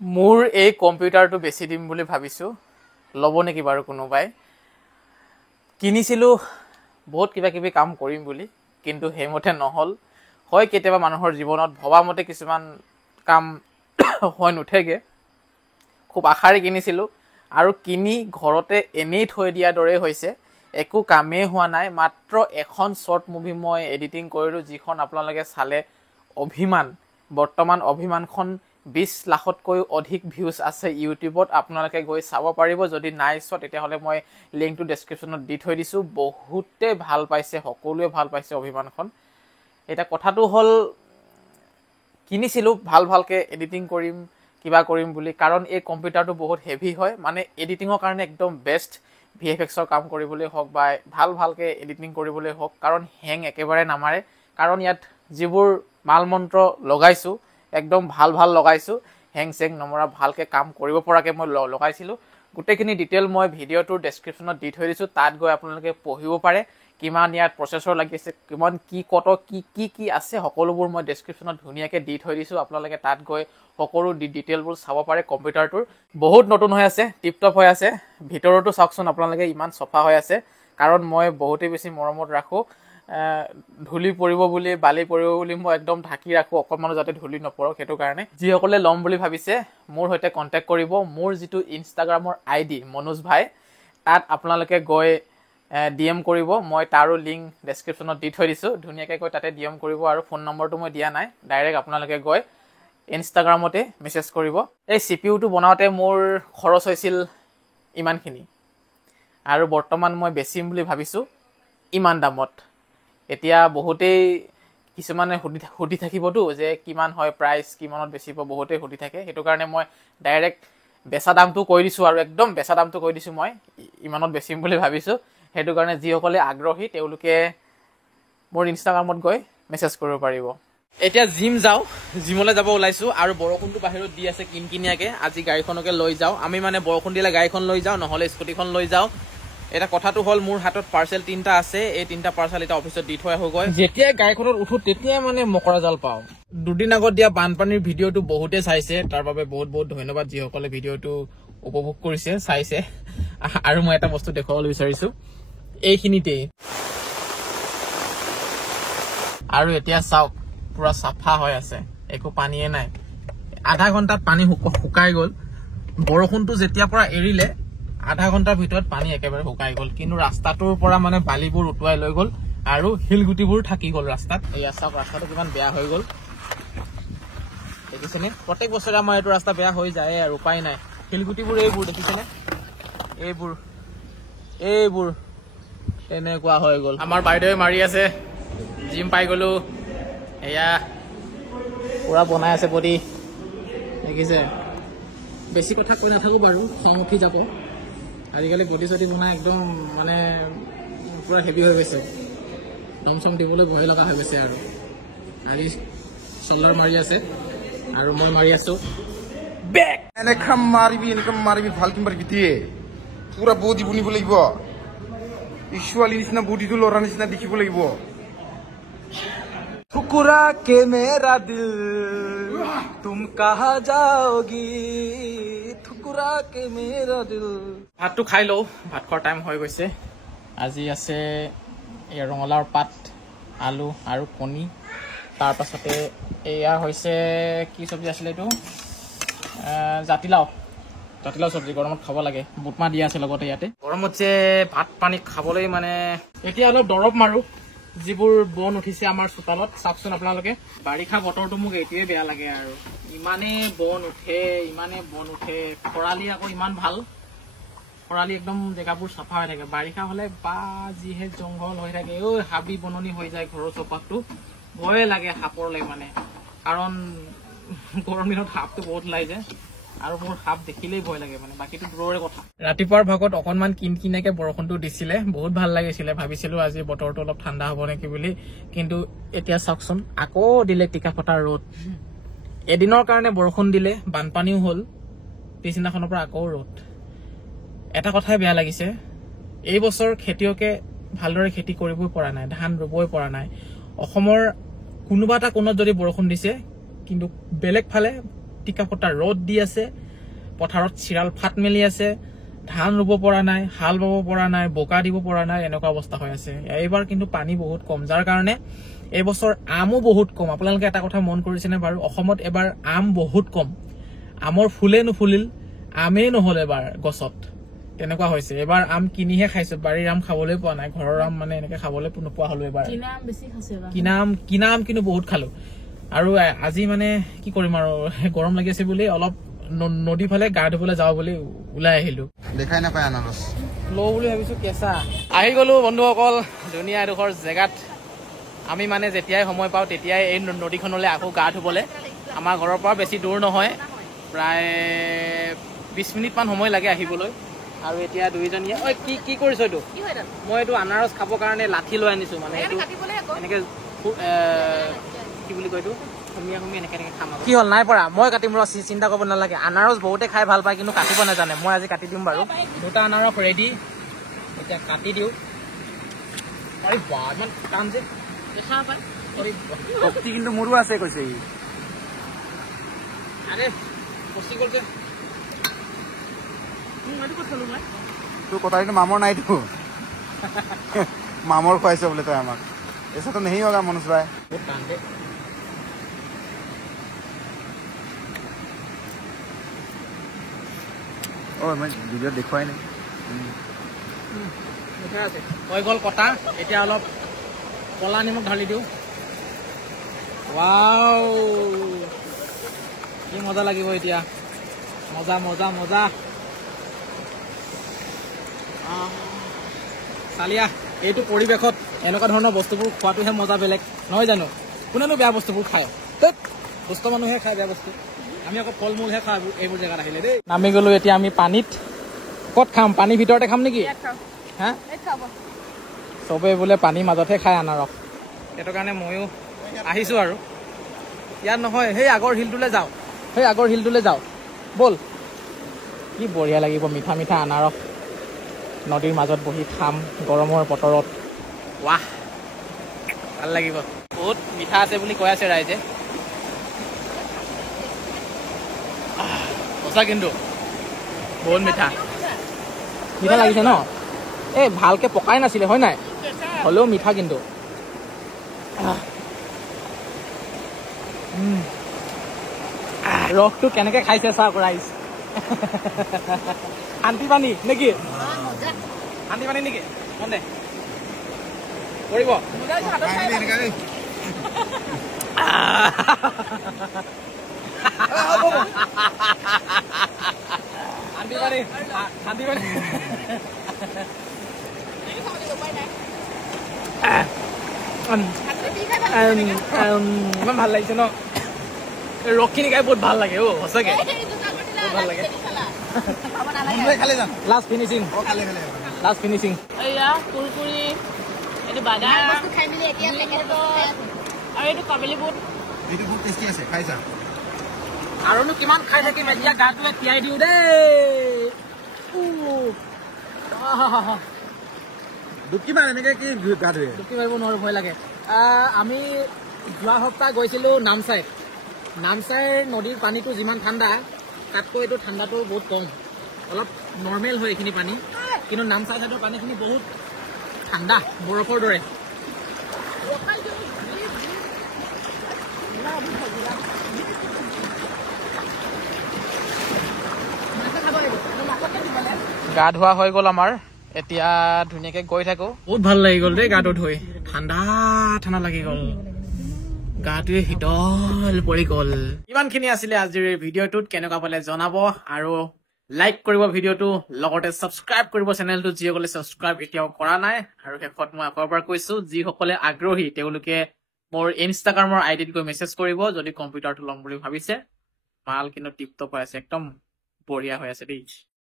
মোৰ এই কম্পিউটাৰটো বেছি দিম বুলি ভাবিছোঁ। ল'ব নেকি বাৰু কোনোবাই? কিনিছিলোঁ বহুত কিবা কিবি কাম কৰিম বুলি, কিন্তু সেইমতে নহ'ল। হয় কেতিয়াবা মানুহৰ জীৱনত ভবা মতে কিছুমান কাম হৈ নুঠেগৈ। খুব আশাৰে কিনিছিলোঁ আৰু কিনি ঘৰতে এনেই থৈ দিয়াৰ দৰেই হৈছে। একো কামেই হোৱা নাই। মাত্ৰ এখন শ্বৰ্ট মুভি মই এডিটিং কৰিলোঁ, যিখন আপোনালোকে চালে অভিমান। বৰ্তমান অভিমানখন 20 লাখতকৈও অধিক ভিউজ আছে ইউটিউবত। আপোনালোকে গৈ চাব পাৰিব। যদি নাই চোৱা তেতিয়াহ'লে মই লিংকটো ডেছক্ৰিপশ্যনত দি থৈ দিছোঁ। বহুতে ভাল পাইছে, সকলোৱে ভাল পাইছে অভিমানখন। এতিয়া কথাটো হ'ল, কিনিছিলোঁ ভালকৈ এডিটিং কৰিম, কিবা কৰিম বুলি, কাৰণ এই কম্পিউটাৰটো বহুত হেভি হয়। মানে এডিটিঙৰ কাৰণে একদম বেষ্ট। VFXৰ কাম কৰিবলৈ হওক বা ভালকৈ এডিটিং কৰিবলৈ হওক, কাৰণ হেং একেবাৰে নামাৰে। কাৰণ ইয়াত যিবোৰ মাল মন্ত্ৰ লগাইছোঁ একদম ভাল লগাইছোঁ। হেং চেং নমৰা ভালকৈ কাম কৰিব পৰাকৈ মই লগাইছিলোঁ। গোটেইখিনি ডিটেইল মই ভিডিঅ'টোৰ ডেছক্ৰিপশ্যনত দি থৈ দিছোঁ। তাত গৈ আপোনালোকে পঢ়িব পাৰে কিমান ইয়াত প্ৰচেছৰ লাগিছে, কিমান কি আছে, সকলোবোৰ মই ডেছক্ৰিপশ্যনত ধুনীয়াকৈ দি থৈ দিছোঁ। আপোনালোকে তাত গৈ সকলো ডিটেইলবোৰ চাব পাৰে। কম্পিউটাৰটোৰ বহুত নতুন হৈ আছে, টিপটপ হৈ আছে। ভিতৰতো চাওকচোন আপোনালোকে ইমান চফা হৈ আছে, কাৰণ মই বহুতেই বেছি মৰমত ৰাখোঁ। ধূলি পৰিব বুলি, বালি পৰিব বুলি মই একদম ঢাকি ৰাখোঁ, অকণমানো যাতে ধূলি নপৰক, সেইটো কাৰণে। যিসকলে ল'ম বুলি ভাবিছে মোৰ সৈতে কণ্টেক্ট কৰিব। মোৰ যিটো ইনষ্টাগ্ৰামৰ ID মনোজ ভাই, তাত আপোনালোকে গৈ DM কৰিব। মই তাৰো লিংক ডেছক্ৰিপশ্যনত দি থৈ দিছোঁ। ধুনীয়াকৈ গৈ তাতে DM কৰিব, আৰু ফোন নম্বৰটো মই দিয়া নাই। ডাইৰেক্ট আপোনালোকে গৈ ইনষ্টাগ্ৰামতে মেছেজ কৰিব। এই CPU টো বনাওঁতে মোৰ খৰচ হৈছিল ইমানখিনি, আৰু বৰ্তমান মই বেচিম বুলি ভাবিছোঁ ইমান দামত। এতিয়া বহুতেই কিছুমানে সুধি থাকিবতো যে কিমান হয় প্ৰাইচ, কিমানত বেচিব, বহুতেই সুধি থাকে। সেইটো কাৰণে মই ডাইৰেক্ট বেচা দামটো কৈ দিছোঁ, আৰু একদম বেচা দামটো কৈ দিছোঁ। মই ইমানত বেচিম বুলি ভাবিছোঁ। সেইটো কাৰণে যিসকলে আগ্ৰহী তেওঁলোকে মোৰ ইনষ্টাগ্ৰামত গৈ মেছেজ কৰিব পাৰিব। এতিয়া জিমলৈ যাব ওলাইছোঁ, আৰু বৰষুণটো বাহিৰত দি আছে কিনকিনীয়াকৈ। আজি গাড়ীখনকে লৈ যাওঁ। আমি মানে বৰষুণ দিলে গাড়ীখন লৈ যাওঁ, নহ'লে স্কুটিখন লৈ যাওঁ। এটা কথাটো হ'ল, মোৰ হাতত পাৰ্চেল 3টা আছে। এই 3টা পাৰ্চেল এতিয়া অফিচত দি থৈ আহোঁগৈ। যেতিয়াই গাড়ীখনত উঠো তেতিয়াই মানে মকৰা জাল পাওঁ। দুদিন আগত দিয়া বানপানীৰ ভিডিঅ'টো বহুতে চাইছে, তাৰ বাবে বহুত ধন্যবাদ যিসকলে ভিডিঅ'টো উপভোগ কৰিছে, চাইছে। আৰু মই এটা বস্তু দেখুৱাবলৈ বিচাৰিছোঁ এইখিনিতেই। আৰু এতিয়া চাওক, পুৰা চাফা হৈ আছে, একো পানীয়ে নাই। আধা ঘণ্টাত পানী শুকাই গ'ল। বৰষুণটো যেতিয়াৰ পৰা এৰিলে আধা ঘণ্টাৰ ভিতৰত পানী একেবাৰে শুকাই গ'ল। কিন্তু ৰাস্তাটোৰ পৰা মানে বালিবোৰ উটুৱাই লৈ গ'ল, আৰু শিলগুটিবোৰ থাকি গ'ল ৰাস্তাত। এয়া চাওক, ৰাস্তাটো কিমান বেয়া হৈ গ'ল দেখিছেনে? প্ৰত্যেক বছৰে আমাৰ এইটো ৰাস্তা বেয়া হৈ যায়, আৰু উপায় নাই। শিলগুটিবোৰ এইবোৰ দেখিছেনে? এইবোৰ তেনেকুৱা হৈ গ'ল। আমাৰ বাইদেৱে মাৰি আছে। জিম পাই গ'লোঁ। এয়া পুৰা বনাই আছে বডি, দেখিছে? বেছি কথা কৈ নাথাকোঁ বাৰু, খং উঠি যাব। আজিকালি বডি চডি বনাই একদম মানে পুৰা হেভি হৈ গৈছে। দম চম দিবলৈ ভয় লগা হৈ গৈছে। আৰু আজি চল্ডাৰ মাৰি আছে, আৰু মই মাৰি আছোঁ বেক। এনেকা মাৰিবি ভালকে মাৰিবি দিয়ে, পুৰা বডি বনিব লাগিব। ছোৱালী নিচিনা বডিটো ল'ৰা নিচিনা দেখিব লাগিব। ठुकरा के मेरा दिल तुम कहाँ जाओगी, ठुकरा के मेरा दिल। ভাতটো খাই লওঁ, ভাত খোৱাৰ টাইম হৈ গৈছে। আজি আছে এই ৰঙালাওৰ পাত, আলু আৰু কণী। তাৰপাছতে এয়া হৈছে কি চব্জি আছিলে এইটো, জাতিলাও চব্জি। গৰমত খাব লাগে, বুটমাহ দিয়া আছে লগতে। ইয়াতে গৰমত যে ভাত পানী খাবলৈ মানে। এতিয়া অলপ দৰৱ মাৰোঁ, যিবোৰ বন উঠিছে আমাৰ চোতালত। চাওকচোন আপোনালোকে, বাৰিষা বতৰটো মোক এইটোৱে বেয়া লাগে। আৰু ইমানেই বন উঠে। খৰালি আকৌ ইমান ভাল, খৰালি একদম জেগাবোৰ চাফা হৈ থাকে। বাৰিষা হ'লে বা যিহে জংঘল হৈ থাকে, হাবি বননি হৈ যায় ঘৰৰ চৌপাশটো। ভয়ে লাগে সাপৰলৈ মানে, কাৰণ গৰম দিনত সাপটো বহুত ওলাই যায়, আৰু মোৰ সাপ দেখিলেই ভয় লাগে মানে। বাকীটো দূৰৰে কথা। ৰাতিপুৱাৰ ভাগত অকণমান কিনকিনাকে বৰষুণটো দিছিলে, বহুত ভাল লাগিছিলে। ভাবিছিলোঁ আজি বতৰটো অলপ ঠাণ্ডা হ'ব নেকি বুলি, কিন্তু এতিয়া চাওকচোন, আকৌ দিলে টিকাফটা ৰ'দ। এদিনৰ কাৰণে বৰষুণ দিলে, বানপানীও হ'ল, পিছদিনাখনৰ পৰা আকৌ ৰ'দ। এটা কথাই বেয়া লাগিছে, এই বছৰ খেতিয়কে ভালদৰে খেতি কৰিবই পৰা নাই, ধান ৰুবই পৰা নাই। অসমৰ কোনোবা এটা কোণত যদি বৰষুণ দিছে, কিন্তু বেলেগ ফালে টিকাফটা ৰ'দ দি আছে, পথাৰত চিৰাল ফাট মেলি আছে, ধান ৰুব পৰা নাই, হাল বাব পৰা নাই, বোকা দিব পৰা নাই, এনেকুৱা অৱস্থা হৈ আছে। এইবাৰ কিন্তু পানী বহুত কম, যাৰ কাৰণে এইবছৰ আমো বহুত কম। আপোনালোকে এটা কথা মন কৰিছেনে বাৰু, অসমত এবাৰ আম বহুত কম। আমৰ ফুলে নুফুলিল, আমেই নহল এবাৰ গছত, তেনেকুৱা হৈছে। এবাৰ আম কিনিহে খাইছো, বাৰীৰ আম খাবলৈ পোৱা নাই, ঘৰৰ আম মানে এনেকে খাবলৈ নোপোৱা হলো এবাৰ। কিনা আম কিন্তু বহুত খালো। আৰু আজি মানে কি কৰিম আৰু, গৰম লাগি আছে বুলি অলপ নদী ফালে গা ধুবলৈ যাওঁ বুলি ওলাই আহিলো। দেখাই নাপায় আনাৰস লওঁ বুলি ভাবিছো, কেঁচা। আহি গলো বন্ধুসকল ধুনীয়া এডোখৰ জেগাত। আমি মানে যেতিয়াই সময় পাওঁ তেতিয়াই এই নদীখনলৈ আকৌ গা ধুবলৈ। আমাৰ ঘৰৰ পৰা বেছি দূৰ নহয়, প্ৰায় 20 মিনিটমান সময় লাগে আহিবলৈ। আৰু এতিয়া দুইজনীয়ে ঐ কি কৰিছ এইটো? মই এইটো আনাৰস খাবৰ কাৰণে লাঠি লৈ আনিছো। মানে এইটো এনেকে কি বুলি কয়, এইটো সুমিয়া এনেকে খাম। কি হ'ল, নাই পৰা, মই কাটিম ৰ, চিন্তা কৰিব নালাগে। আনাৰস বহুতে খাই ভাল পায় কিন্তু কাটিব নাজানে, মই আজি কাটি দিম বাৰু। দুটা আনাৰস ৰেডি, এতিয়া কাটি দিওঁ। আৰে বাহ, ইমান টান যে শক্তি কিন্তু মোৰো আছে কৈছে ই। আৰে পচি গ'ল যে, তোৰ কটাৰীটো মামৰ নাইতো। মামৰ খুৱাইছ বোলে তই আমাক। ऐसा तो नहीं होगा मनुष भाई। বহুত টান দে। मैं ভিডিঅ' দেখুৱাই নাই। মিঠা আছে, হৈ গ'ল কটা। এতিয়া অলপ কলা নিমখ ঢালি দিওঁ। ৱাও, কি মজা লাগিব এতিয়া, মজা মজা মজা। চালিয়া, এইটো পৰিৱেশত এনেকুৱা ধৰণৰ বস্তুবোৰ খোৱাটোহে মজা বেলেগ, নহয় জানো? কোনেনো বেয়া বস্তুবোৰ খায়? সুস্থ মানুহে খায় বেয়া বস্তু, আমি আকৌ ফল মূলহে খাওঁ এইবোৰ জেগাত আহিলে দেই। নামি গলো এতিয়া আমি পানীত। ক'ত খাম? পানীৰ ভিতৰতে খাম নেকি? হা, চবেই বোলে পানীৰ মাজতহে খায় আনাৰস, সেইটো কাৰণে ময়ো আহিছো আৰু। ইয়াত নহয়, সেই আগৰ শিলটোলৈ যাওঁ, সেই আগৰ শিলটোলৈ যাওঁ ব'ল। কি বঢ়িয়া লাগিব মিঠা মিঠা আনাৰস নদীৰ মাজত বহি খাম গৰমৰ বতৰত। ৱাহ, ভাল লাগিব। বহুত মিঠা আছে বুলি কৈ আছে ৰাইজে। সঁচা কিন্তু বহুত মিঠা মিঠা লাগিছে ন? এই ভালকে পকাই নাছিলে হয় নাই, হ'লেও মিঠা কিন্তু। ৰসটো কেনেকে খাইছে চাওক ৰাইজ। শান্তি পানী নেকি? শান্তি পানী নেকি? মন দে কৰিব। শান্তি পানী, শান্তি পানী। ইমান ভাল লাগিছে ন? ৰসখিনি খাই বহুত ভাল লাগে অ, সঁচাকে বহুত ভাল লাগে। Last finishing, last finishing. এয়া কুৰকুৰি, এইটো বাদাম আৰু এইটো কাবেলি বুট। এইটো বহুত টেষ্টি আছে, খাইছা? আৰুনো কিমান খাই থাকিম, এতিয়া গাটোৱে তিয়াই দিওঁ দেই। ডুবকি মাৰ এনেকে কি গা ধুৱে? ডুবকি মাৰিব নোৱাৰো, ভয় লাগে। আমি যোৱা সপ্তাহ গৈছিলোঁ নামচাইত। নামচাইৰ নদীৰ পানীটো যিমান ঠাণ্ডা, তাতকৈ এইটো ঠাণ্ডাটো বহুত কম, অলপ নৰ্মেল হয় এইখিনি পানী। কিন্তু নামচাই চাইডৰ পানীখিনি বহুত ঠাণ্ডা, বৰফৰ দৰে। গা ধোৱা হৈ গ'ল আমাৰ, এতিয়া ধুনীয়াকে গৈ থাকো। বহুত ভাল লাগি গ'ল দেই গাটো ধুই, ঠাণ্ডা ঠাণ্ডা লাগি গ'ল, গাটোৱে শীতল পৰি গ'ল। ইমানখিনি আছিলে আজিৰ ভিডিঅ'টোত, কেনেকুৱা পালে জনাব আৰু লাইক কৰিব ভিডিঅ'টো, লগতে ছাবস্ক্ৰাইব কৰিব চেনেলটো যিসকলে ছাবস্ক্ৰাইব এতিয়াও কৰা নাই। আৰু শেষত মই আকৌ এবাৰ কৈছো, যিসকলে আগ্ৰহী তেওঁলোকে মোৰ ইনষ্টাগ্ৰামৰ আইডিত গৈ মেছেজ কৰিব যদি কম্পিউটাৰটো ল'ম বুলি ভাবিছে। মাল কিন্তু টিপ টপ হৈ আছে, একদম বঢ়িয়া হৈ আছে দেই।